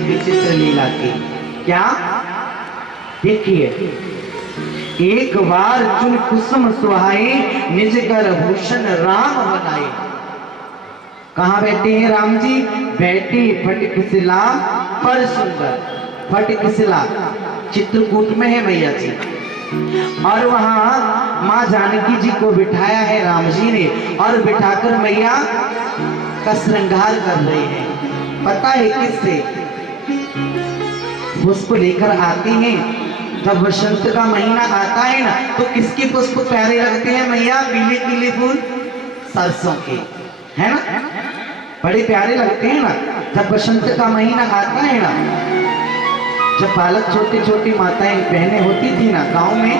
एक विचित्र लीला की। क्या? देखिए, एक बार चुन कुसुम सुहाए, निज कर भूषण राम बनाए। कहाँ बैठे हैं राम जी? बैठे फटिक शिला पर सुंदर। फटिक शिला चित्रकूट में है मैया जी, और वहां माँ जानकी जी को बिठाया है राम जी ने, और बिठाकर मैया का श्रृंगार कर रहे हैं। पता है किससे? पुष्प लेकर आती हैं। जब वसंत का महीना आता है ना, तो किसके पुष्प प्यारे लगते हैं मैया? पीले पीले फूल सरसों के, है ना, बड़े प्यारे लगते हैं ना। जब वसंत का महीना आता है ना, जब बालक छोटी छोटी माताएं बहनें होती थी ना गांव में,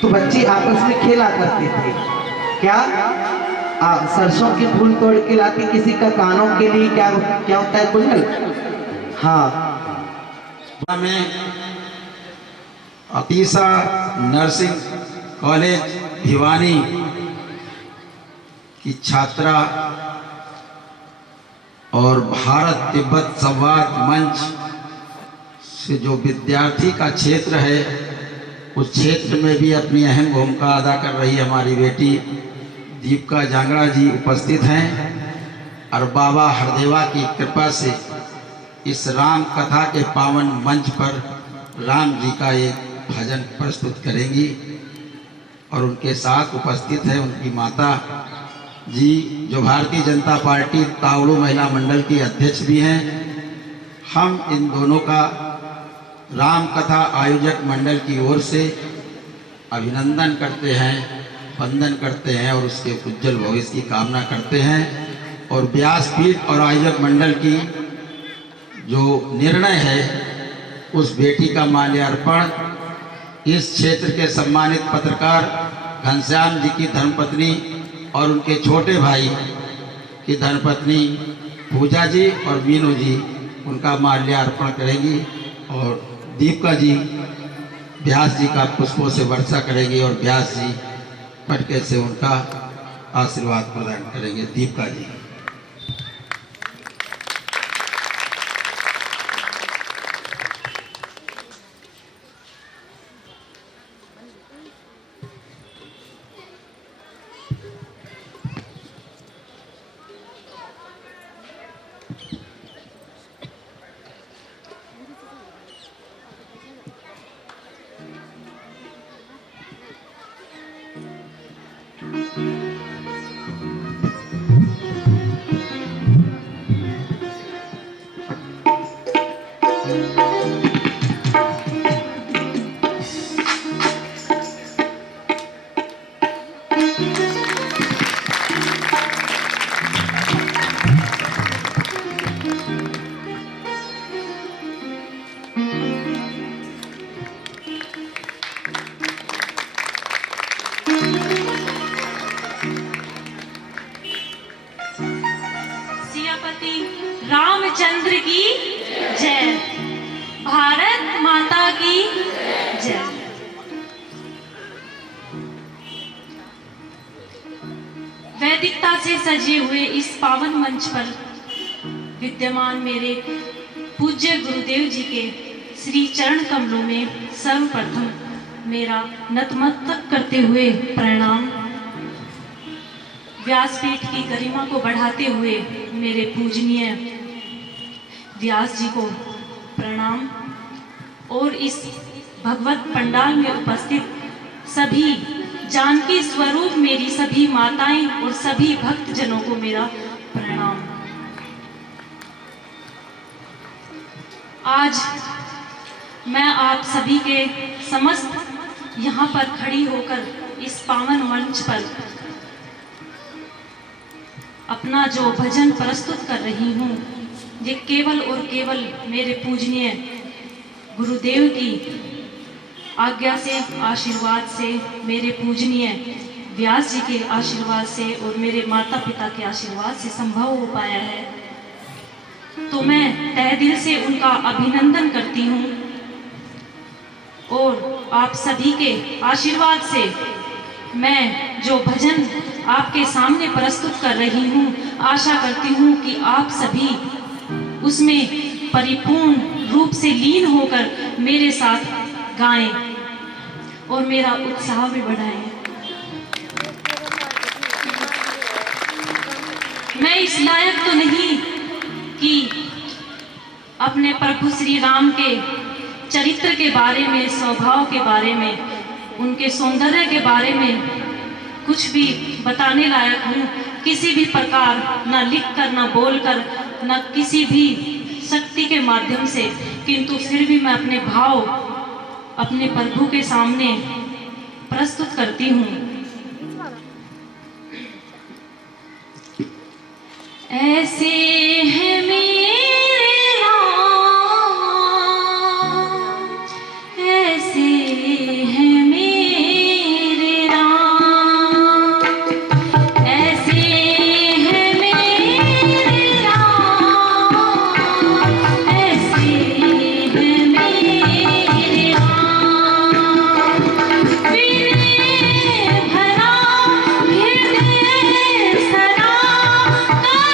तो बच्चे आपस में खेला करते थे। क्या? सरसों के फूल तोड़ के लाती, किसी का कानों के लिए क्या क्या होता है कुंडल। हाँ, में अतीसा नर्सिंग कॉलेज भिवानी की छात्रा और भारत तिब्बत संवाद मंच से जो विद्यार्थी का क्षेत्र है, उस क्षेत्र में भी अपनी अहम भूमिका अदा कर रही हमारी बेटी दीपिका जांगड़ा जी उपस्थित हैं, और बाबा हरदेवा की कृपा से इस राम कथा के पावन मंच पर राम जी का एक भजन प्रस्तुत करेंगी। और उनके साथ उपस्थित है उनकी माता जी, जो भारतीय जनता पार्टी तावड़ू महिला मंडल की अध्यक्ष भी हैं। हम इन दोनों का राम कथा आयोजक मंडल की ओर से अभिनंदन करते हैं, वंदन करते हैं और उसके उज्जवल भविष्य की कामना करते हैं। और व्यासपीठ और आयोजक मंडल की जो निर्णय है, उस बेटी का माल्यार्पण इस क्षेत्र के सम्मानित पत्रकार घनश्याम जी की धर्मपत्नी और उनके छोटे भाई की धर्मपत्नी पूजा जी और मीनू जी, उनका माल्यार्पण करेंगी। और दीपिका जी व्यास जी का पुष्पों से वर्षा करेंगी और व्यास जी पटके से उनका आशीर्वाद प्रदान करेंगे। दीपिका जी। रामचंद्र की जय, भारत माता की जय। वैदिकता से सजे हुए इस पावन मंच पर विद्यमान मेरे पूज्य गुरुदेव जी के श्री चरण कमलों में सर्वप्रथम मेरा नतमस्तक करते हुए प्रणाम। व्यासपीठ की गरिमा को बढ़ाते हुए मेरे पूजनीय व्यास जी को प्रणाम। और इस भगवत पंडाल में उपस्थित सभी जानकी स्वरूप मेरी सभी माताएं और सभी भक्त जनों को मेरा प्रणाम। आज मैं आप सभी के समस्त यहाँ पर खड़ी होकर इस पावन मंच पर अपना जो भजन प्रस्तुत कर रही हूँ, ये केवल और केवल मेरे पूजनीय गुरुदेव की आज्ञा से, आशीर्वाद से, मेरे पूजनीय व्यास जी के आशीर्वाद से और मेरे माता पिता के आशीर्वाद से संभव हो पाया है। तो मैं तहे दिल से उनका अभिनंदन करती हूँ और आप सभी के आशीर्वाद से मैं जो भजन आपके सामने प्रस्तुत कर रही हूँ, आशा करती हूँ कि आप सभी उसमें परिपूर्ण रूप से लीन होकर मेरे साथ गाएं और मेरा उत्साह भी बढ़ाएं। मैं इस लायक तो नहीं कि अपने प्रभु श्री राम के चरित्र के बारे में, स्वभाव के बारे में, उनके सौंदर्य के बारे में कुछ भी बताने लायक हूँ, किसी भी प्रकार, न लिख कर, न बोल कर, न किसी भी शक्ति के माध्यम से, किंतु फिर भी मैं अपने भाव अपने प्रभु के सामने प्रस्तुत करती हूँ। ऐसे हैं मेरे राम, ऐसे हैं मेरे राम, ऐसे हैं मेरे राम, ऐसे हैं मेरे राम। विनय भरा हृदय सदा करे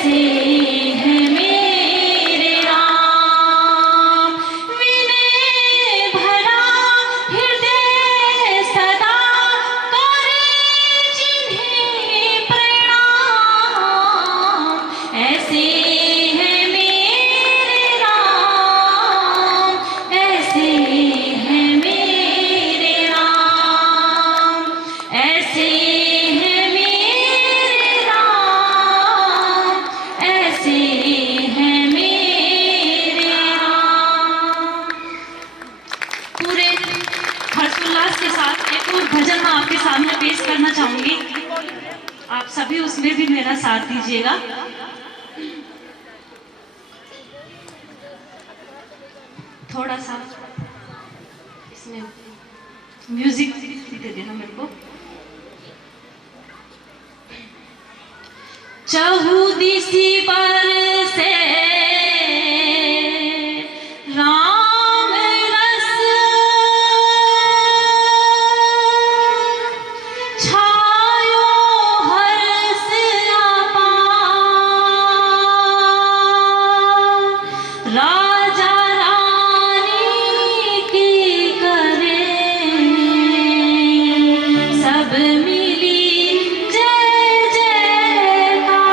ऐसे हैं मेरे राम, विनय भरा हृदय सदा करे जिन्हें प्रणाम। ऐसे हैं मेरे राम, ऐसे हैं मेरे राम, ऐसे हैं मेरे राम, ऐसे हैं मेरे राम। पूरे हर्षोल्लास के साथ एक और भजन मैं आपके सामने पेश करना चाहूंगी, आप सभी उसमें भी मेरा साथ दीजिएगा। थोड़ा सा इसमें म्यूजिक दे देना मेरे को। चहुदिसी बरसे राम रस, छायो हर्ष अपार, राजा रानी की करें सब मिली जय जयकार।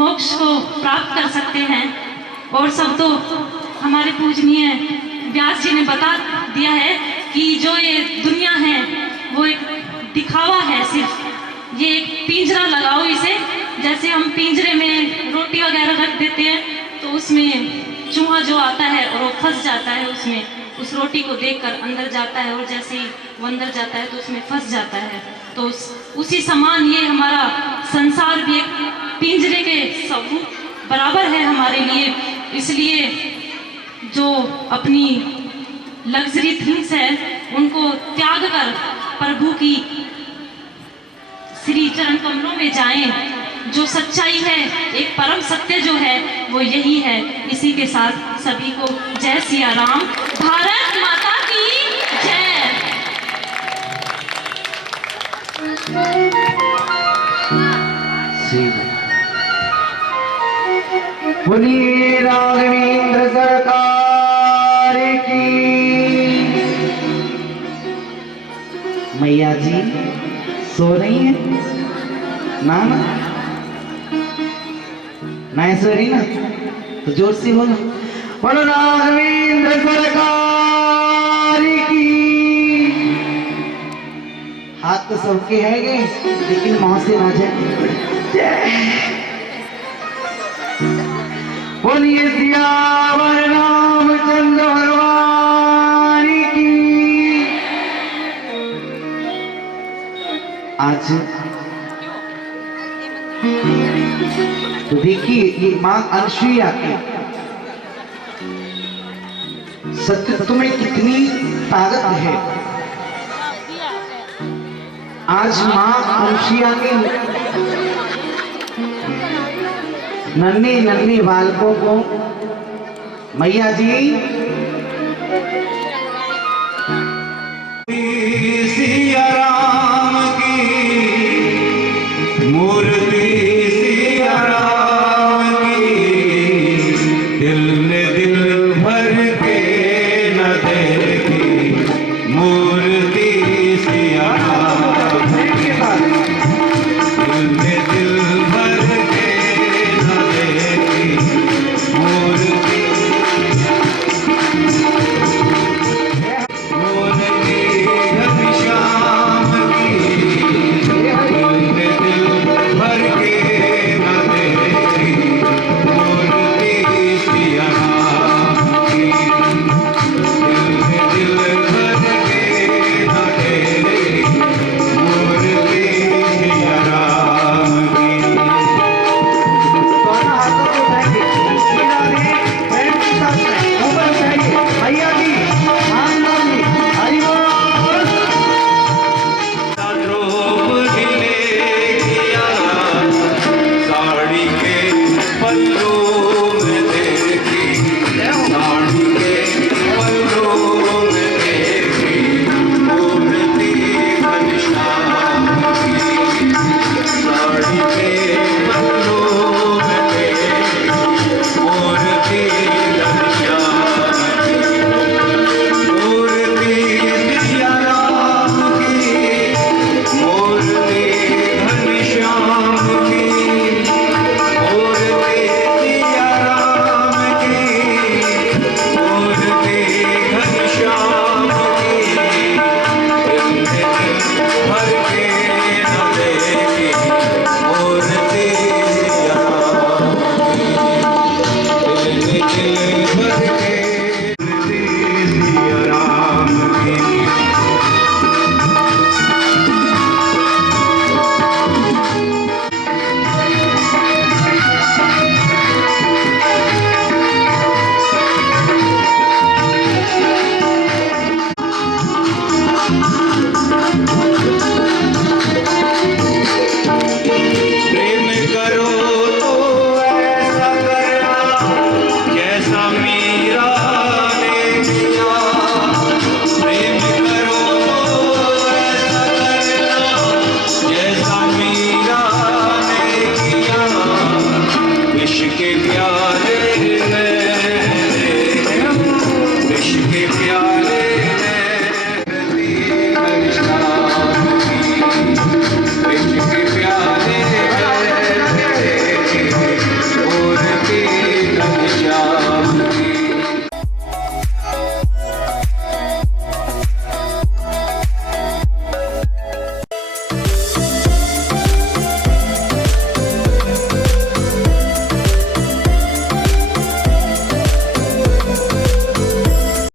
मोक्ष को प्राप्त कर सकते हैं। और सब तो हमारे पूजनीय व्यास जी ने बता दिया है कि जो ये दुनिया है वो एक दिखावा है, सिर्फ ये एक पिंजरा लगाओ इसे, जैसे हम पिंजरे में रोटी वगैरह रख देते हैं तो उसमें चूहा जो आता है और वो फंस जाता है उसमें, उस रोटी को देखकर अंदर जाता है और जैसे ही वो अंदर जाता है तो उसमें फंस जाता है। तो उसी समान ये हमारा संसार भी एक पिंजरे के स्वरूप बराबर है हमारे लिए। इसलिए जो अपनी लग्जरी थिंग्स है उनको त्याग कर प्रभु की श्री चरण कमलों में जाएं। जो सच्चाई है, एक परम सत्य जो है वो यही है। इसी के साथ सभी को जय सिया राम, भारत माता की जय। बोलिए राघवेंद्र सरकार की। मैया जी सो रही हैं ना? नहीं सो रही ना तो जोर से बोलो, बोलो राघवेंद्र सरकार की। हाथ तो सबके है गए लेकिन मुंह से ना जाए। बोलिए सियावर रामचंद्र भगवान की। आज तो देखिए ये मां अनसुईया की सत्यत्व में कितनी ताकत है। आज मां अनसुईया के नन्हे नन्हे बालकों को मैया जी